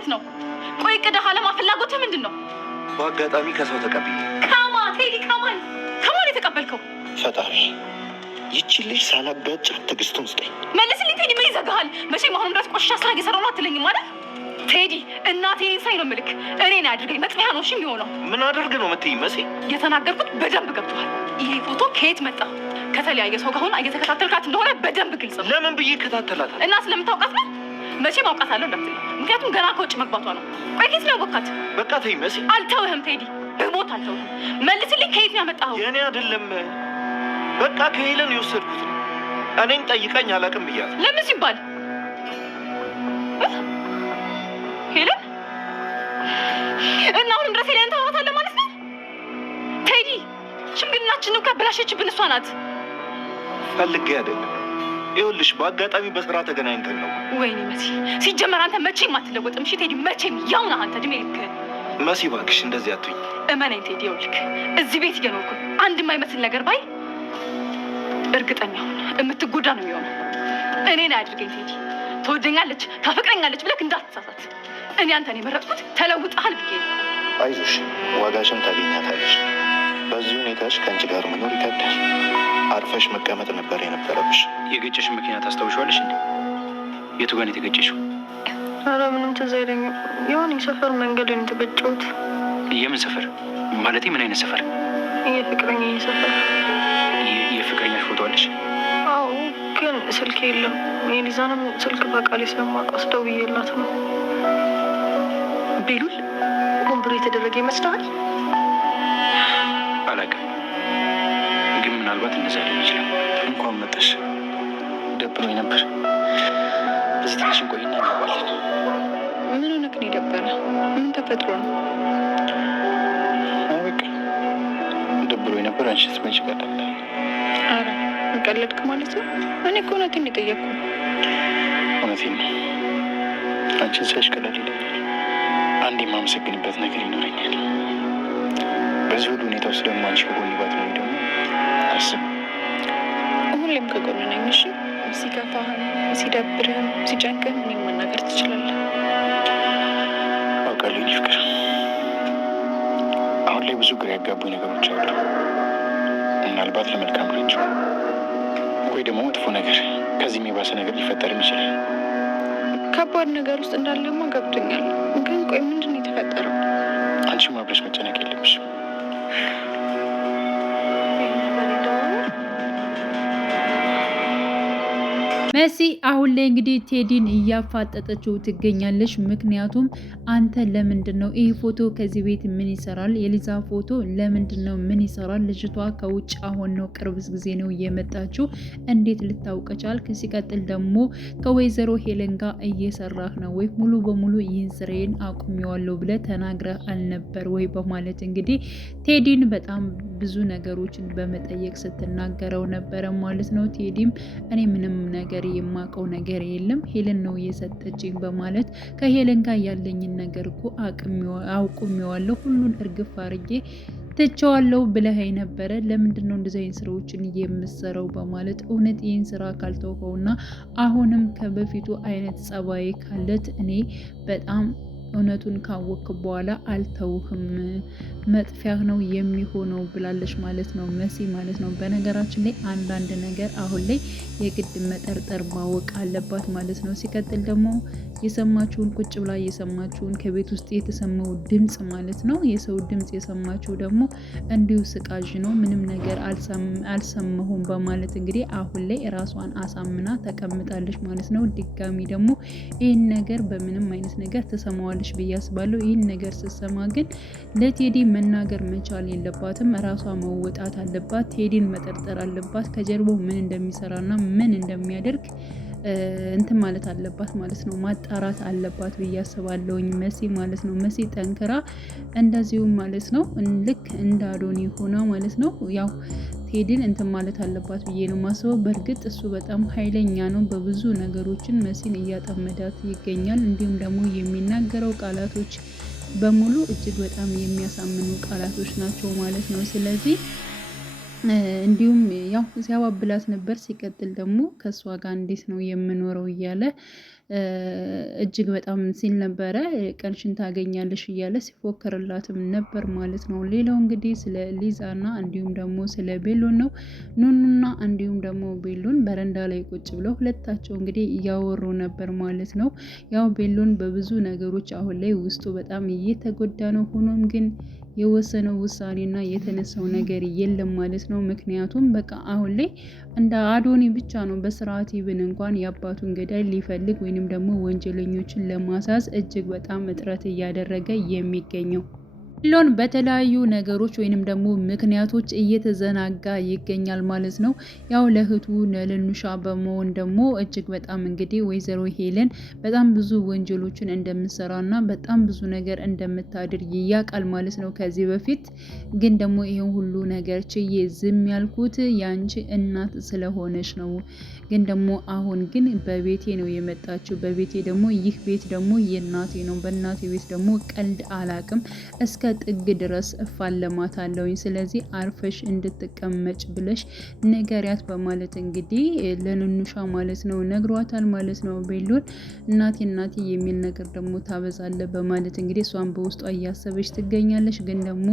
ማለት ነው? ቆይ ቅደህ አለማ ፍላጎት ምንድነው? በአጋጣሚ ከሰው ተቀብዬ። ቴዲ ከማን የተቀበልከው? ፈጣሪ ይቺ ልጅ ሳላጋጭ ትዕግስቱን ስጠኝ። መልስልኝ ቴዲ። ምን ይዘጋሃል? መቼም አሁን ድረስ ቆሻሻ ስራ እየሰራሁ ነው አትለኝም ማለት ቴዲ? እናቴን ሳይ ነው ምልክ እኔን አድርገኝ መጥፊያ ነው እሺ የሚሆነው። ምን አድርግ ነው የምትይኝ መሲ? የተናገርኩት በደንብ ገብቶሃል? ይሄ ፎቶ ከየት መጣ? ከተለያየ ሰው ጋር ሆና እየተከታተልካት እንደሆነ በደንብ ግልጽ ነው። ለምን ብዬ እከታተላታለሁ? እና ስለምታውቃት ነው? መቼም አውቃታለሁ እንዳትለኝ፣ ምክንያቱም ገና ከውጭ መግባቷ ነው። ቆይ ከየት ነው ያወቃት? በቃ ተይ መሲ። አልተውህም ቴዲ፣ በሞት አልተውህም። መልስልኝ፣ ከየት ነው ያመጣኸው? የእኔ አይደለም፣ በቃ ከሄለን የወሰድኩት ነው። እኔን ጠይቀኝ አላውቅም ብያት። ለምን ሲባል ሄለን እና አሁንም ድረስ ሄለን ታወራታለህ ማለት ነው? ቴዲ ሽምግልናችንን ካበላሸችብን እሷ ናት። ፈልጌ አይደለም፣ ይኸውልሽ በአጋጣሚ በስራ ተገናኝተን ነው። ወይኔ መሲ፣ ሲጀመር አንተ መቼም አትለወጥም። እሺ ቴዲ፣ መቼም ያው ነህ አንተ። እድሜ ልክህን። መሲ እባክሽ እንደዚህ አትሁኝ። እመነኝ ቴዲ፣ ይኸውልህ እዚህ ቤት እየኖርኩ አንድ የማይመስል ነገር ባይ እርግጠኛ ሁን የምትጎዳ ነው የሚሆነው። እኔን አያድርገኝ ቴዲ። ትወደኛለች ታፈቅረኛለች ብለህ እንዳትሳሳት። እኔ አንተን የመረጥኩት ተለውጠሃል ብዬ ነው። አይዞሽ፣ ዋጋሽን ታገኛታለሽ። በዚህ ሁኔታሽ ከአንቺ ጋር መኖር ይከብዳል። አርፈሽ መቀመጥ ነበር የነበረብሽ። የገጨሽን ምክንያት አስታውሻለሽ እንዴ? የቱ ጋር ነው የተገጨሽው? ኧረ ምንም ትዝ አይለኝም። የሆነ የሰፈር መንገድ ነው የተገጨሁት። የምን ሰፈር ማለቴ? ምን አይነት ሰፈር? የፍቅረኛ ሰፈር። የፍቅረኛሽ ፎቶ አለሽ? አዎ፣ ግን ስልክ የለም። የሊዛንም ስልክ በቃሌ ስለማውቃት ደውዬላት ነው። ቤሉል ኮምብሮ የተደረገ ይመስለዋል። አላውቅም፣ ግን ምናልባት እንደዛ ሊሆን ይችላል። እንኳን መጣሽ። ደብሮኝ ነበር። እዚህ ትንሽ እንቆይና እንገባለን። ምን ሆነህ ግን የደበረ? ምን ተፈጥሮ ነው? በቃ ደብሮኝ ነበር። አንቺ ስትመጪ ቀላል። ኧረ ቀለድክ ማለት ነው? እኔ እኮ እውነቴን ነው የጠየኩህ። እውነቴን ነው። አንቺን ሳይሽ ቀላል ይለኛል። አንድ የማመሰግንበት ነገር ይኖረኛል። በዚህ ሁሉ ሁኔታ ውስጥ ደግሞ አንቺ ከጎኔ ባትኖሪ ደግሞ አስብ። ሁሌም ከጎን ነኝ። እሺ፣ ሲከፋህም፣ ሲደብርህም፣ ሲጨንቅህም እኔን መናገር ትችላለህ። አውቃለሁ የእኔ ፍቅር። አሁን ላይ ብዙ ግራ ያጋቡኝ ነገሮች አሉ። ምናልባት ለመልካም ናቸው ወይ ደግሞ መጥፎ ነገር፣ ከዚህም የባሰ ነገር ሊፈጠርም ይችላል። ከባድ ነገር ውስጥ እንዳለማ ገብቶኛል። ግን ቆይ ምንድን ነው የተፈጠረው? አንቺም አብረሽ መጨነቅ የለብሽም። መሲ አሁን ላይ እንግዲህ ቴዲን እያፋጠጠችው ትገኛለች። ምክንያቱም አንተ ለምንድን ነው ይህ ፎቶ ከዚህ ቤት ምን ይሰራል? የሊዛ ፎቶ ለምንድን ነው ምን ይሰራል? ልጅቷ ከውጭ አሁን ነው ቅርብ ጊዜ ነው እየመጣችው፣ እንዴት ልታውቅ ቻልክ? ሲቀጥል ደግሞ ከወይዘሮ ሄለን ጋር እየሰራህ ነው ወይ? ሙሉ በሙሉ ይህን ስራዬን አቁሜዋለሁ ብለህ ተናግረህ አልነበር ወይ? በማለት እንግዲህ ቴዲን በጣም ብዙ ነገሮችን በመጠየቅ ስትናገረው ነበረ ማለት ነው። ቴዲም እኔ ምንም ነገር የማውቀው ነገር የለም ሄለን ነው የሰጠችኝ በማለት ከሄለን ጋር ያለኝን ነገር እኮ አውቁሜዋለሁ፣ ሁሉን እርግፍ አርጌ ትቼዋለሁ ብለኸኝ ነበረ። ለምንድን ነው እንደዚህ አይነት ስራዎችን የምሰራው? በማለት እውነት ይህን ስራ ካልተውከውና አሁንም ከበፊቱ አይነት ጸባይ ካለት እኔ በጣም እውነቱን ካወቅ በኋላ አልተውህም፣ መጥፊያ ነው የሚሆነው ብላለች ማለት ነው መሲ ማለት ነው። በነገራችን ላይ አንዳንድ ነገር አሁን ላይ የግድ መጠርጠር ማወቅ አለባት ማለት ነው። ሲቀጥል ደግሞ የሰማችውን ቁጭ ብላ የሰማችውን ከቤት ውስጥ የተሰማው ድምፅ ማለት ነው፣ የሰው ድምፅ የሰማችው ደግሞ እንዲሁ ስቃዥ ነው፣ ምንም ነገር አልሰማሁም በማለት እንግዲህ አሁን ላይ ራሷን አሳምና ተቀምጣለች ማለት ነው። ድጋሚ ደግሞ ይህን ነገር በምንም አይነት ነገር ተሰማዋል ብዬ አስባለሁ። ይህን ነገር ስትሰማ ግን ለቴዲ መናገር መቻል የለባትም፣ ራሷ መወጣት አለባት። ቴዲን መጠርጠር አለባት። ከጀርባው ምን እንደሚሰራና ምን እንደሚያደርግ እንትን ማለት አለባት ማለት ነው። ማጣራት አለባት ብዬ አስባለሁኝ መሲ ማለት ነው። መሲ ጠንክራ እንደዚሁም ማለት ነው ልክ እንደ አዶኒ ሆና ማለት ነው ያው ቴዲን እንትን ማለት አለባት ብዬ ነው ማስበው። በእርግጥ እሱ በጣም ኃይለኛ ነው፣ በብዙ ነገሮችን መሲን እያጠመዳት ይገኛል። እንዲሁም ደግሞ የሚናገረው ቃላቶች በሙሉ እጅግ በጣም የሚያሳምኑ ቃላቶች ናቸው ማለት ነው። ስለዚህ እንዲሁም ያው ሲያባብላት ነበር። ሲቀጥል ደግሞ ከእሷ ጋር እንዴት ነው የምኖረው እያለ እጅግ በጣም ሲል ነበረ። ቀንሽን ታገኛለሽ እያለ ሲፎክርላትም ነበር ማለት ነው። ሌላው እንግዲህ ስለ ሊዛና እንዲሁም ደግሞ ስለ ቤሎን ነው። ኑኑና እንዲሁም ደግሞ ቤሎን በረንዳ ላይ ቁጭ ብለው ሁለታቸው እንግዲህ እያወሩ ነበር ማለት ነው። ያው ቤሎን በብዙ ነገሮች አሁን ላይ ውስጡ በጣም እየተጎዳ ነው። ሆኖም ግን የወሰነው ውሳኔና የተነሳው ነገር የለም ማለት ነው። ምክንያቱም በቃ አሁን ላይ እንደ አዶኒ ብቻ ነው በስርዓት ይብን እንኳን የአባቱን ገዳይ ሊፈልግ ወይንም ደግሞ ወንጀለኞችን ለማሳዝ እጅግ በጣም እጥረት እያደረገ የሚገኘው። ቤሎን በተለያዩ ነገሮች ወይንም ደግሞ ምክንያቶች እየተዘናጋ ይገኛል ማለት ነው። ያው ለእህቱ ለልኑሻ በመሆን ደግሞ እጅግ በጣም እንግዲህ ወይዘሮ ሄለን በጣም ብዙ ወንጀሎችን እንደምትሰራና በጣም ብዙ ነገር እንደምታድርግ ያውቃል ማለት ነው። ከዚህ በፊት ግን ደግሞ ይሄን ሁሉ ነገር ችዬ ዝም ያልኩት ያንቺ እናት ስለሆነች ነው። ግን ደግሞ አሁን ግን በቤቴ ነው የመጣችው። በቤቴ ደግሞ ይህ ቤት ደግሞ የእናቴ ነው። በእናቴ ቤት ደግሞ ቀልድ አላቅም እስከ ጥግ ድረስ እፋለማታለሁኝ። ስለዚህ አርፈሽ እንድትቀመጭ ብለሽ ንገሪያት በማለት እንግዲህ ለንኑሻ ማለት ነው ነግሯታል ማለት ነው። ቤሎን እናቴ የሚል ነገር ደግሞ ታበዛለ በማለት እንግዲህ እሷን በውስጧ እያሰበች ትገኛለች። ግን ደግሞ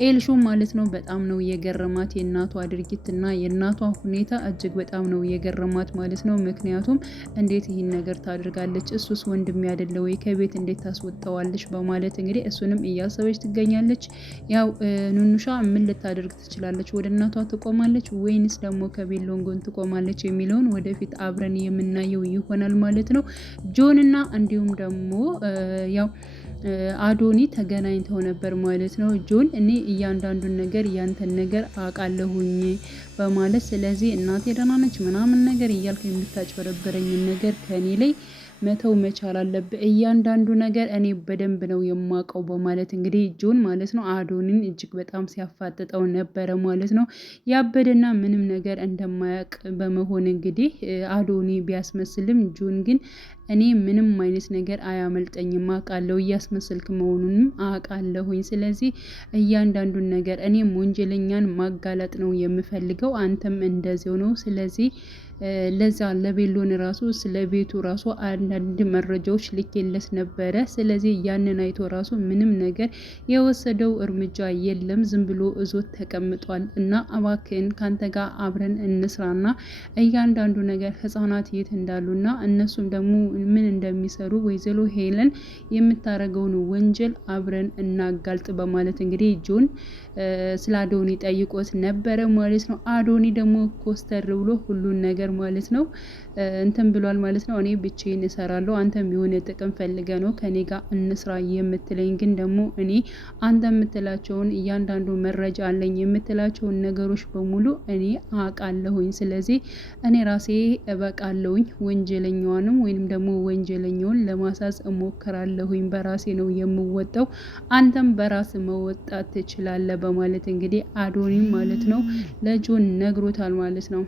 ኤልሹ ማለት ነው በጣም ነው የገረማት የእናቷ ድርጊትና የእናቷ ሁኔታ እጅግ በጣም ነው የገረማት ማለት ነው። ምክንያቱም እንዴት ይህን ነገር ታደርጋለች? እሱስ ወንድም ያደለ ወይ? ከቤት እንዴት ታስወጣዋለች? በማለት እንግዲህ እሱንም እያሰበች ትገኛለች። ያው ኑኑሻ ምን ልታደርግ ትችላለች? ወደ እናቷ ትቆማለች ወይንስ ደግሞ ከቤሎን ጎን ትቆማለች የሚለውን ወደፊት አብረን የምናየው ይሆናል ማለት ነው። ጆንና እንዲሁም ደግሞ ያው አዶኒ ተገናኝተው ነበር ማለት ነው። ጆን እኔ እያንዳንዱን ነገር ያንተን ነገር አውቃለሁኝ በማለት ስለዚህ እናቴ ደህና ነች ምናምን ነገር እያልክ የምታጭበረበረኝን ነገር ከኔ ላይ መተው መቻል አለብህ። እያንዳንዱ ነገር እኔ በደንብ ነው የማውቀው በማለት እንግዲህ ጆን ማለት ነው አዶኒን እጅግ በጣም ሲያፋጥጠው ነበረ ማለት ነው። ያበደና ምንም ነገር እንደማያውቅ በመሆን እንግዲህ አዶኒ ቢያስመስልም ጆን ግን እኔ ምንም አይነት ነገር አያመልጠኝም አውቃለሁ፣ እያስመሰልክ መሆኑንም አውቃለሁኝ። ስለዚህ እያንዳንዱን ነገር እኔም ወንጀለኛን ማጋለጥ ነው የምፈልገው፣ አንተም እንደዚው ነው። ስለዚህ ለዛ ለቤሎን ራሱ ስለ ቤቱ ራሱ አንዳንድ መረጃዎች ልኬለት ነበረ። ስለዚህ ያንን አይቶ ራሱ ምንም ነገር የወሰደው እርምጃ የለም፣ ዝም ብሎ እዞት ተቀምጧል። እና እባክህን ካንተ ጋር አብረን እንስራና እያንዳንዱ ነገር ህጻናት የት እንዳሉና እነሱም ደግሞ ምን እንደሚሰሩ ወይዘሮ ሄለን የምታረገውን ወንጀል አብረን እናጋልጥ በማለት እንግዲህ ጆን ስለ አዶኒ ጠይቆት ነበረ ማለት ነው። አዶኒ ደግሞ ኮስተር ብሎ ሁሉን ነገር ማለት ነው እንትን ብሏል ማለት ነው። እኔ ብቻዬን እሰራለሁ፣ አንተም የሆነ ጥቅም ፈልገ ነው ከኔ ጋር እንስራ የምትለኝ፣ ግን ደግሞ እኔ አንተ የምትላቸውን እያንዳንዱ መረጃ አለኝ የምትላቸውን ነገሮች በሙሉ እኔ አውቃለሁኝ። ስለዚህ እኔ ራሴ እበቃለሁኝ፣ ወንጀለኛዋንም ወይንም ደግሞ ወንጀለኛውን ለማሳዝ እሞክራለሁኝ፣ በራሴ ነው የምወጣው፣ አንተም በራስ መወጣት ትችላለህ በማለት እንግዲህ አዶኒ ማለት ነው ለጆን ነግሮታል ማለት ነው።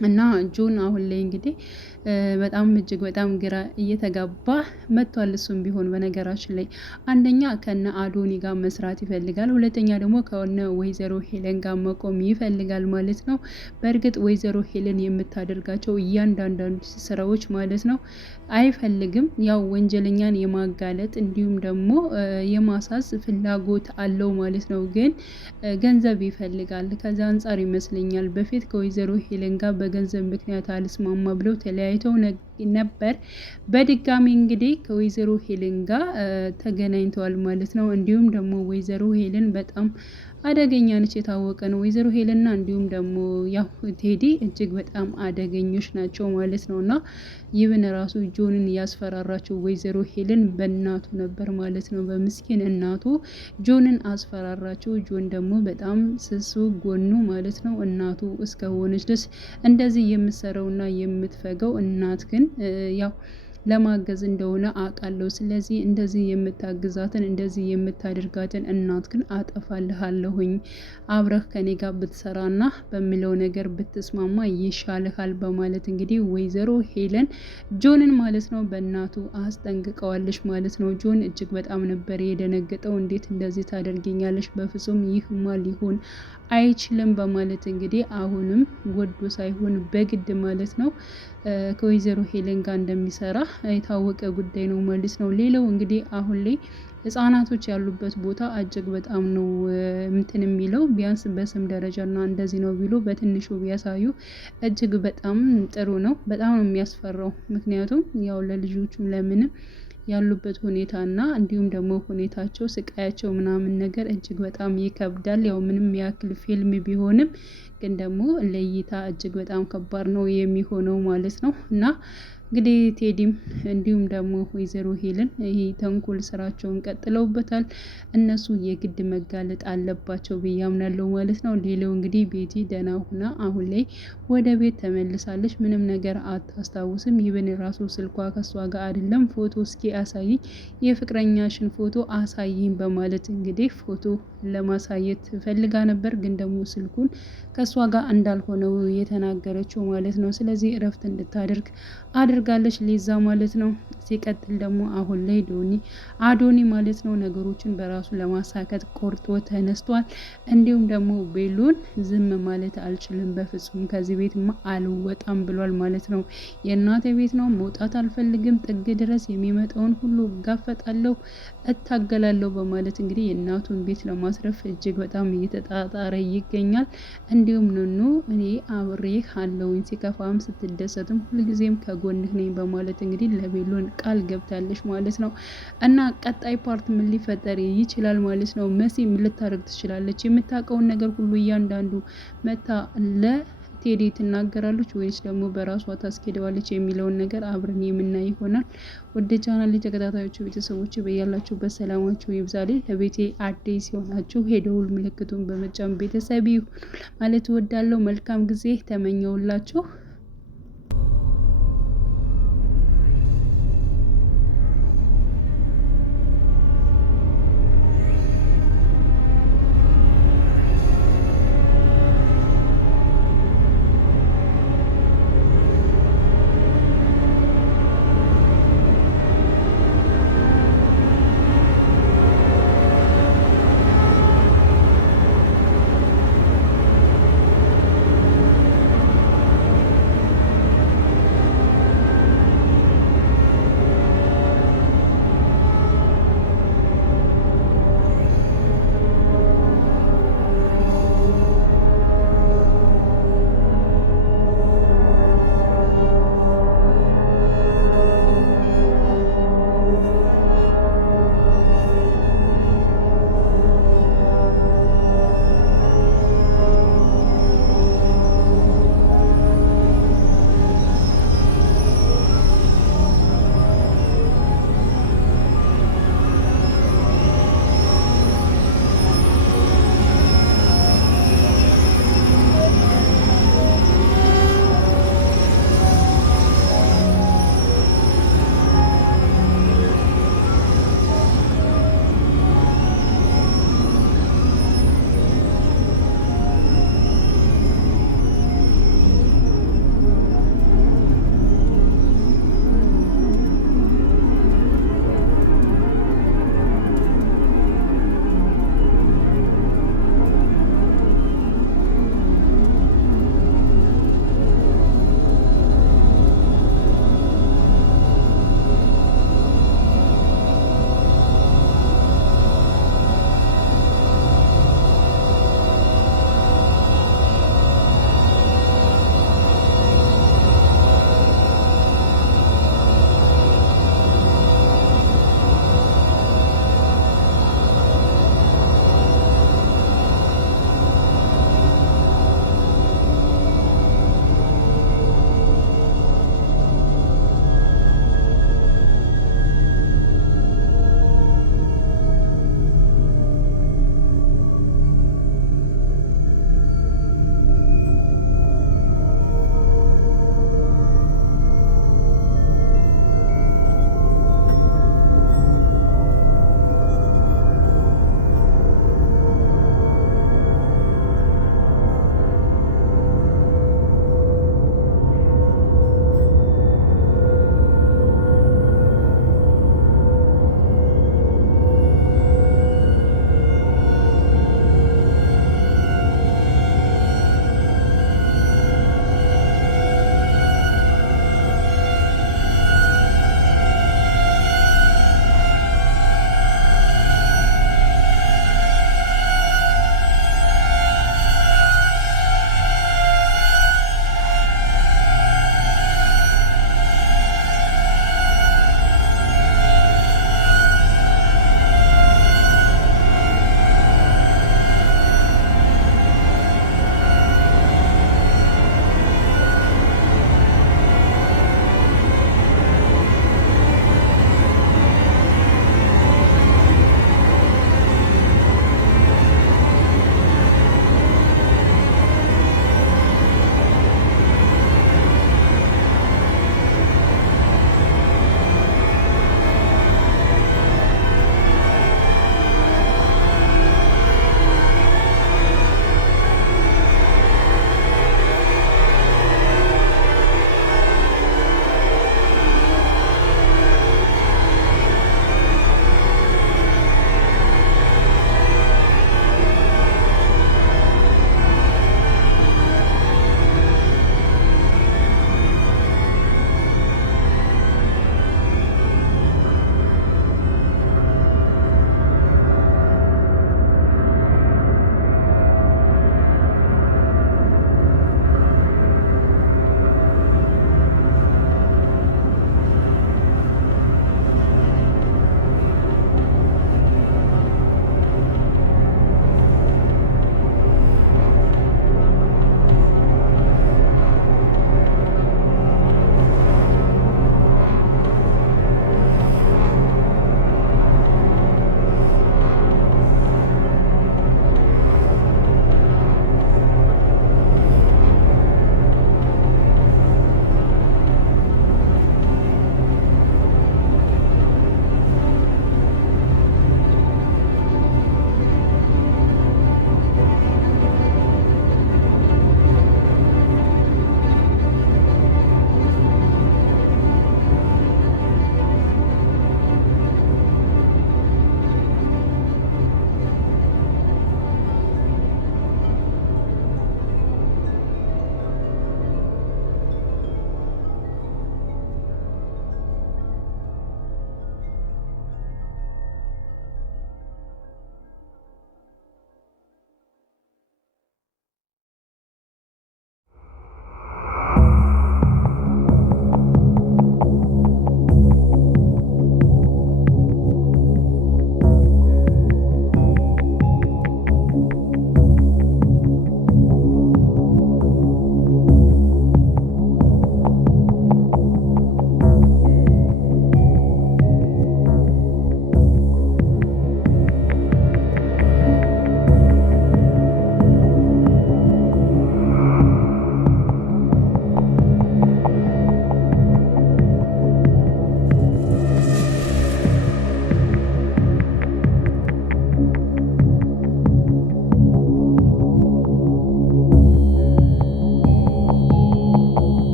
እና ጆን አሁን ላይ እንግዲህ በጣም እጅግ በጣም ግራ እየተጋባ መጥቷል። እሱም ቢሆን በነገራችን ላይ አንደኛ ከነ አዶኒ ጋር መስራት ይፈልጋል፣ ሁለተኛ ደግሞ ከነ ወይዘሮ ሄለን ጋር መቆም ይፈልጋል ማለት ነው። በእርግጥ ወይዘሮ ሄለን የምታደርጋቸው እያንዳንዳንዱ ስራዎች ማለት ነው አይፈልግም። ያው ወንጀለኛን የማጋለጥ እንዲሁም ደግሞ የማሳዝ ፍላጎት አለው ማለት ነው። ግን ገንዘብ ይፈልጋል። ከዛ አንጻር ይመስለኛል በፊት ከወይዘሮ ሄለን ጋር በገንዘብ ምክንያት አልስማማ ብለው ተለያይተው ነበር። በድጋሚ እንግዲህ ከወይዘሮ ሄለን ጋር ተገናኝተዋል ማለት ነው። እንዲሁም ደግሞ ወይዘሮ ሄለን በጣም አደገኛ ነች፣ የታወቀ ነው። ወይዘሮ ሄለንና እንዲሁም ደግሞ ያው ቴዲ እጅግ በጣም አደገኞች ናቸው ማለት ነው። እና ይብን ራሱ ጆንን ያስፈራራቸው ወይዘሮ ሄለን በእናቱ ነበር ማለት ነው። በምስኪን እናቱ ጆንን አስፈራራቸው። ጆን ደግሞ በጣም ስሱ ጎኑ ማለት ነው እናቱ እስከሆነች ድረስ እንደዚህ የምትሰራውና የምትፈገው እናት ግን ያው ለማገዝ እንደሆነ አውቃለሁ። ስለዚህ እንደዚህ የምታግዛትን እንደዚህ የምታደርጋትን እናት ግን አጠፋልሃለሁኝ፣ አብረህ ከኔ ጋር ብትሰራና በሚለው ነገር ብትስማማ ይሻልሃል በማለት እንግዲህ ወይዘሮ ሄለን ጆንን ማለት ነው በእናቱ አስጠንቅቀዋለች ማለት ነው። ጆን እጅግ በጣም ነበር የደነገጠው። እንዴት እንደዚህ ታደርገኛለች? በፍጹም ይህማ ሊሆን አይችልም በማለት እንግዲህ አሁንም ወዶ ሳይሆን በግድ ማለት ነው ከወይዘሮ ሄለን ጋር እንደሚሰራ የታወቀ ጉዳይ ነው ማለት ነው። ሌላው እንግዲህ አሁን ላይ ህጻናቶች ያሉበት ቦታ እጅግ በጣም ነው እንትን የሚለው ቢያንስ በስም ደረጃና እንደዚህ ነው ቢሉ በትንሹ ቢያሳዩ እጅግ በጣም ጥሩ ነው። በጣም ነው የሚያስፈራው። ምክንያቱም ያው ለልጆቹ ለምንም ያሉበት ሁኔታ እና እንዲሁም ደግሞ ሁኔታቸው ስቃያቸው ምናምን ነገር እጅግ በጣም ይከብዳል። ያው ምንም ያክል ፊልም ቢሆንም ግን ደግሞ ለእይታ እጅግ በጣም ከባድ ነው የሚሆነው ማለት ነው። እና እንግዲህ ቴዲም እንዲሁም ደግሞ ወይዘሮ ሄለን ይሄ ተንኮል ስራቸውን ቀጥለውበታል። እነሱ የግድ መጋለጥ አለባቸው ብዬ አምናለሁ ማለት ነው። ሌላው እንግዲህ ቤቲ ደህና ሁና አሁን ላይ ወደ ቤት ተመልሳለች። ምንም ነገር አታስታውስም። ይብን ራሱ ስልኳ ከሷ ጋር አይደለም። ፎቶ እስኪ አሳይኝ፣ የፍቅረኛሽን ፎቶ አሳይኝ በማለት እንግዲህ ፎቶ ለማሳየት ፈልጋ ነበር። ግን ደግሞ ስልኩን ከሷ ጋር እንዳልሆነው የተናገረችው ማለት ነው። ስለዚህ እረፍት እንድታደርግ አድርጋለች ሊዛ ማለት ነው። ሲቀጥል ደግሞ አሁን ላይ አዶኒ ማለት ነው ነገሮችን በራሱ ለማሳካት ቆርጦ ተነስቷል። እንዲሁም ደግሞ ቤሉን ዝም ማለት አልችልም፣ በፍጹም ከዚህ ቤትማ አልወጣም ብሏል ማለት ነው። የእናቴ ቤት ነው፣ መውጣት አልፈልግም፣ ጥግ ድረስ የሚመጣውን ሁሉ እጋፈጣለሁ፣ እታገላለሁ በማለት እንግዲህ የእናቱን ቤት ለማስረፍ እጅግ በጣም እየተጣጣረ ይገኛል። እንዲሁም ኑኑ እኔ አብሬህ አለውኝ ሲከፋም ስትደሰትም ሁልጊዜም ከጎንህ ነኝ በማለት እንግዲህ ለቤሎን ቃል ገብታለች ማለት ነው። እና ቀጣይ ፓርት ምን ሊፈጠር ይችላል ማለት ነው? መሲ ምን ልታደርግ ትችላለች? የምታውቀውን ነገር ሁሉ እያንዳንዱ መታ ቴዲ ትናገራለች ወይስ ደግሞ በራሷ ታስኬደዋለች የሚለውን ነገር አብረን የምናይ ይሆናል። ወደ ቻናል ተከታታዮቹ ቤተሰቦች በያላችሁበት ሰላማችሁ ይብዛል። ለቤቴ አዲስ ሲሆናችሁ የደውል ምልክቱን በመጫን ቤተሰብ ማለት እወዳለሁ። መልካም ጊዜ ተመኘውላችሁ።